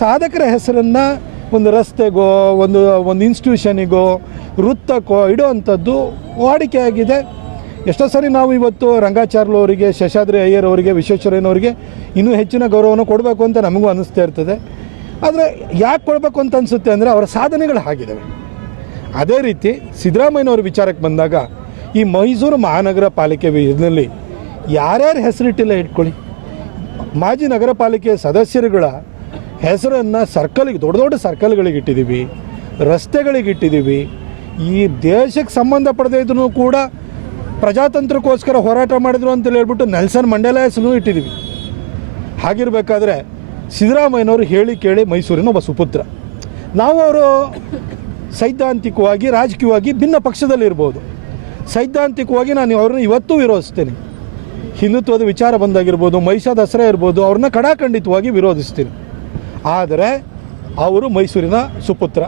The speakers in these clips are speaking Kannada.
ಸಾಧಕರ ಹೆಸರನ್ನು ಒಂದು ರಸ್ತೆಗೋ, ಒಂದು ಒಂದು ಇನ್ಸ್ಟಿಟ್ಯೂಷನಿಗೋ ವೃತ್ತಕ್ಕೋ ವಾಡಿಕೆ ಆಗಿದೆ. ಎಷ್ಟೋ ಸರಿ ನಾವು ಇವತ್ತು ರಂಗಾಚಾರ್ಲು ಅವರಿಗೆ, ಶಶಾದ್ರಿ ಅಯ್ಯರ್ ಅವರಿಗೆ ವಿಶ್ವೇಶ್ವರಯ್ಯನವರಿಗೆ ಇನ್ನೂ ಹೆಚ್ಚಿನ ಗೌರವನ ಕೊಡಬೇಕು ಅಂತ ನಮಗೂ ಅನ್ನಿಸ್ತಾ ಇರ್ತದೆ. ಆದರೆ ಯಾಕೆ ಕೊಡಬೇಕು ಅಂತ ಅನಿಸುತ್ತೆ ಅಂದರೆ ಅವರ ಸಾಧನೆಗಳು ಆಗಿದ್ದಾವೆ ಅದೇ ರೀತಿ ಸಿದ್ದರಾಮಯ್ಯನವ್ರ ವಿಚಾರಕ್ಕೆ ಬಂದಾಗ ಈ ಮೈಸೂರು ಮಹಾನಗರ ಪಾಲಿಕೆ ಇದರಲ್ಲಿ ಯಾರ್ಯಾರು ಹೆಸರಿಟ್ಟಿಲ್ಲ ಇಟ್ಕೊಳ್ಳಿ. ಮಾಜಿ ನಗರ ಪಾಲಿಕೆಯ ಸದಸ್ಯರುಗಳ ಹೆಸರನ್ನು ಸರ್ಕಲ್ಗೆ, ದೊಡ್ಡ ದೊಡ್ಡ ಸರ್ಕಲ್ಗಳಿಗೆ ಇಟ್ಟಿದ್ದೀವಿ, ರಸ್ತೆಗಳಿಗೆ ಇಟ್ಟಿದ್ದೀವಿ. ಈ ದೇಶಕ್ಕೆ ಸಂಬಂಧಪಡದೇ ಇದ್ರೂ ಕೂಡ ಪ್ರಜಾತಂತ್ರಕ್ಕೋಸ್ಕರ ಹೋರಾಟ ಮಾಡಿದ್ರು ಅಂತೇಳಿ ಹೇಳ್ಬಿಟ್ಟು ನೆಲ್ಸನ್ ಮಂಡೇಲ ಹೆಸರು ಇಟ್ಟಿದ್ದೀವಿ. ಹಾಗಿರಬೇಕಾದ್ರೆ ಸಿದ್ದರಾಮಯ್ಯನವರು ಹೇಳಿ ಕೇಳಿ ಮೈಸೂರಿನ ಒಬ್ಬ ಸುಪುತ್ರ. ನಾವು ಅವರು ಸೈದ್ಧಾಂತಿಕವಾಗಿ, ರಾಜಕೀಯವಾಗಿ ಭಿನ್ನ ಪಕ್ಷದಲ್ಲಿರ್ಬೋದು ಸೈದ್ಧಾಂತಿಕವಾಗಿ ನಾನು ಅವ್ರನ್ನ ಇವತ್ತೂ ವಿರೋಧಿಸ್ತೇನೆ. ಹಿಂದುತ್ವದ ವಿಚಾರ ಬಂದಾಗಿರ್ಬೋದು ಮಹಿಷಾ ದಸರಾ ಇರ್ಬೋದು, ಅವ್ರನ್ನ ಕಡಾಖಂಡಿತವಾಗಿ ವಿರೋಧಿಸ್ತೀನಿ. ಆದರೆ ಅವರು ಮೈಸೂರಿನ ಸುಪುತ್ರ.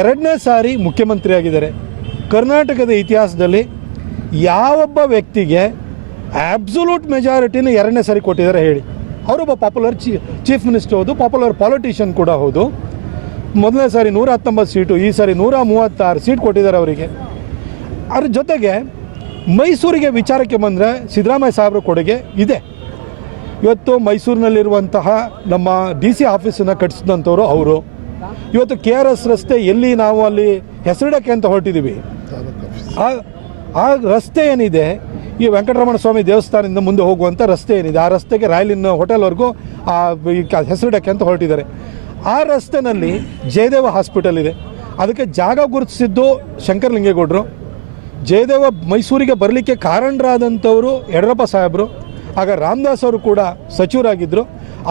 ಎರಡನೇ ಸಾರಿ ಮುಖ್ಯಮಂತ್ರಿ ಆಗಿದ್ದಾರೆ ಕರ್ನಾಟಕದ ಇತಿಹಾಸದಲ್ಲಿ ಯಾವೊಬ್ಬ ವ್ಯಕ್ತಿಗೆ ಆಬ್ಸೊಲ್ಯೂಟ್ ಮೆಜಾರಿಟಿನ ಎರಡನೇ ಸಾರಿ ಕೊಟ್ಟಿದ್ದಾರೆ ಹೇಳಿ. ಅವರೊಬ್ಬ ಪಾಪ್ಯುಲರ್ ಚೀ ಚೀಫ್ ಮಿನಿಸ್ಟರ್ ಹೌದು ಪಾಪ್ಯುಲರ್ ಪಾಲಿಟಿಷಿಯನ್ ಕೂಡ ಹೌದು. ಮೊದಲನೇ ಸಾರಿ ನೂರ ಹತ್ತೊಂಬತ್ತು ಸೀಟು, ಈ ಸಾರಿ ನೂರ ಮೂವತ್ತಾರು ಸೀಟ್ ಕೊಟ್ಟಿದ್ದಾರೆ ಅವರಿಗೆ. ಅದ್ರ ಜೊತೆಗೆ ಮೈಸೂರಿಗೆ ವಿಚಾರಕ್ಕೆ ಬಂದರೆ ಸಿದ್ದರಾಮಯ್ಯ ಸಾಹೇಬ್ರ ಕೊಡುಗೆ ಇದೆ. ಇವತ್ತು ಮೈಸೂರಿನಲ್ಲಿರುವಂತಹ ನಮ್ಮ ಡಿ ಸಿ ಆಫೀಸನ್ನು ಕಟ್ಟಿಸಿದಂಥವ್ರು ಅವರು. ಇವತ್ತು ಕೆ ಆರ್ ಎಸ್ ರಸ್ತೆ ಎಲ್ಲಿ ನಾವು ಅಲ್ಲಿ ಹೆಸರಿಡಕ್ಕೆ ಅಂತ ಹೊರಟಿದ್ದೀವಿ. ಆ ಆ ರಸ್ತೆ ಏನಿದೆ, ಈ ವೆಂಕಟರಮಣ ಸ್ವಾಮಿ ದೇವಸ್ಥಾನದಿಂದ ಮುಂದೆ ಹೋಗುವಂಥ ರಸ್ತೆ ಏನಿದೆ, ಆ ರಸ್ತೆಗೆ ರಾಯಲಿನ ಹೋಟೆಲ್ವರೆಗೂ ಆ ಹೆಸರಿಡಕ್ಕೆ ಅಂತ ಹೊರಟಿದ್ದಾರೆ. ಆ ರಸ್ತೆನಲ್ಲಿ ಜಯದೇವ ಹಾಸ್ಪಿಟಲ್ ಇದೆ. ಅದಕ್ಕೆ ಜಾಗ ಗುರುತಿಸಿದ್ದು ಶಂಕರಲಿಂಗೇಗೌಡರು. ಜಯದೇವ ಮೈಸೂರಿಗೆ ಬರಲಿಕ್ಕೆ ಕಾರಣರಾದಂಥವರು ಯಡಿಯೂರಪ್ಪ ಸಾಹೇಬರು. ಆಗ ರಾಮದಾಸ್ ಅವರು ಕೂಡ ಸಚಿವರಾಗಿದ್ದರು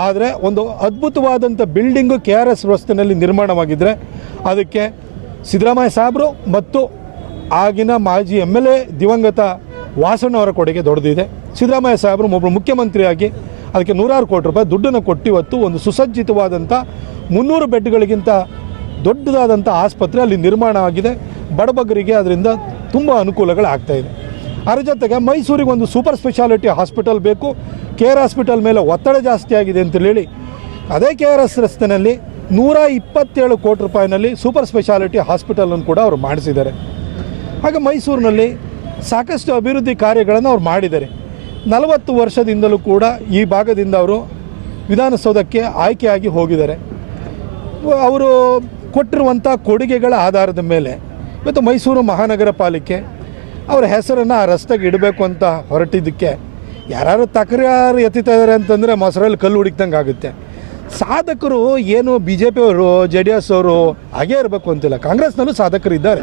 ಆದರೆ ಒಂದು ಅದ್ಭುತವಾದಂಥ ಬಿಲ್ಡಿಂಗು ಕೆ ಆರ್ ಎಸ್ ರಸ್ತೆಯಲ್ಲಿ ನಿರ್ಮಾಣವಾಗಿದ್ದರೆ ಅದಕ್ಕೆ ಸಿದ್ದರಾಮಯ್ಯ ಸಾಹೇಬರು ಮತ್ತು ಆಗಿನ ಮಾಜಿ ಎಂ ಎಲ್ ಎ ದಿವಂಗತ ವಾಸಣ್ಣವರ ಕೊಡುಗೆ ದೊಡ್ಡದಿದೆ. ಸಿದ್ದರಾಮಯ್ಯ ಸಾಹೇಬರು ಒಬ್ಬರು ಮುಖ್ಯಮಂತ್ರಿಯಾಗಿ ಅದಕ್ಕೆ ನೂರಾರು ಕೋಟಿ ರೂಪಾಯಿ ದುಡ್ಡನ್ನು ಕೊಟ್ಟಿವತ್ತು ಒಂದು ಸುಸಜ್ಜಿತವಾದಂಥ ಮುನ್ನೂರು ಬೆಡ್ಗಳಿಗಿಂತ ದೊಡ್ಡದಾದಂಥ ಆಸ್ಪತ್ರೆ ಅಲ್ಲಿ ನಿರ್ಮಾಣ ಆಗಿದೆ ಬಡಬಗರಿಗೆ ಅದರಿಂದ ತುಂಬ ಅನುಕೂಲಗಳಾಗ್ತಾ ಇದೆ. ಅದ್ರ ಜೊತೆಗೆ ಮೈಸೂರಿಗೆ ಒಂದು ಸೂಪರ್ ಸ್ಪೆಷಾಲಿಟಿ ಹಾಸ್ಪಿಟಲ್ ಬೇಕು. ಕೆ ಆರ್ ಹಾಸ್ಪಿಟಲ್ ಮೇಲೆ ಒತ್ತಡ ಜಾಸ್ತಿ ಆಗಿದೆ ಅಂತ ಹೇಳಿ. ಅದೇ ಕೆ ಆರ್ ಎಸ್ ರಸ್ತೆಯಲ್ಲಿ ನೂರ ಇಪ್ಪತ್ತೇಳು ಕೋಟಿ ರೂಪಾಯಿನಲ್ಲಿ ಸೂಪರ್ ಸ್ಪೆಷಾಲಿಟಿ ಹಾಸ್ಪಿಟಲನ್ನು ಕೂಡ ಅವರು ಮಾಡಿಸಿದ್ದಾರೆ. ಹಾಗೆ ಮೈಸೂರಿನಲ್ಲಿ ಸಾಕಷ್ಟು ಅಭಿವೃದ್ಧಿ ಕಾರ್ಯಗಳನ್ನು ಅವ್ರು ಮಾಡಿದ್ದಾರೆ. ನಲವತ್ತು ವರ್ಷದಿಂದಲೂ ಕೂಡ ಈ ಭಾಗದಿಂದ ಅವರು ವಿಧಾನಸೌಧಕ್ಕೆ ಆಯ್ಕೆಯಾಗಿ ಹೋಗಿದ್ದಾರೆ. ಅವರು ಕೊಟ್ಟಿರುವಂಥ ಕೊಡುಗೆಗಳ ಆಧಾರದ ಮೇಲೆ ಇವತ್ತು ಮೈಸೂರು ಮಹಾನಗರ ಪಾಲಿಕೆ ಅವರ ಹೆಸರನ್ನು ಆ ರಸ್ತೆಗೆ ಇಡಬೇಕು ಅಂತ ಹೊರಟಿದ್ದಕ್ಕೆ ಯಾರು ತಕರಾರು ಎತ್ತಿತಾ ಇದ್ದಾರೆ ಅಂತಂದರೆ ಮೊಸರಲ್ಲಿ ಕಲ್ಲು ಹುಡುಕ್ದಂಗೆ ಆಗುತ್ತೆ. ಸಾಧಕರು ಏನು ಬಿ ಜೆ ಪಿಯವರು ಜೆ ಅವರು ಹಾಗೇ ಇರಬೇಕು ಅಂತಿಲ್ಲ. ಕಾಂಗ್ರೆಸ್ನಲ್ಲೂ ಸಾಧಕರು ಇದ್ದಾರೆ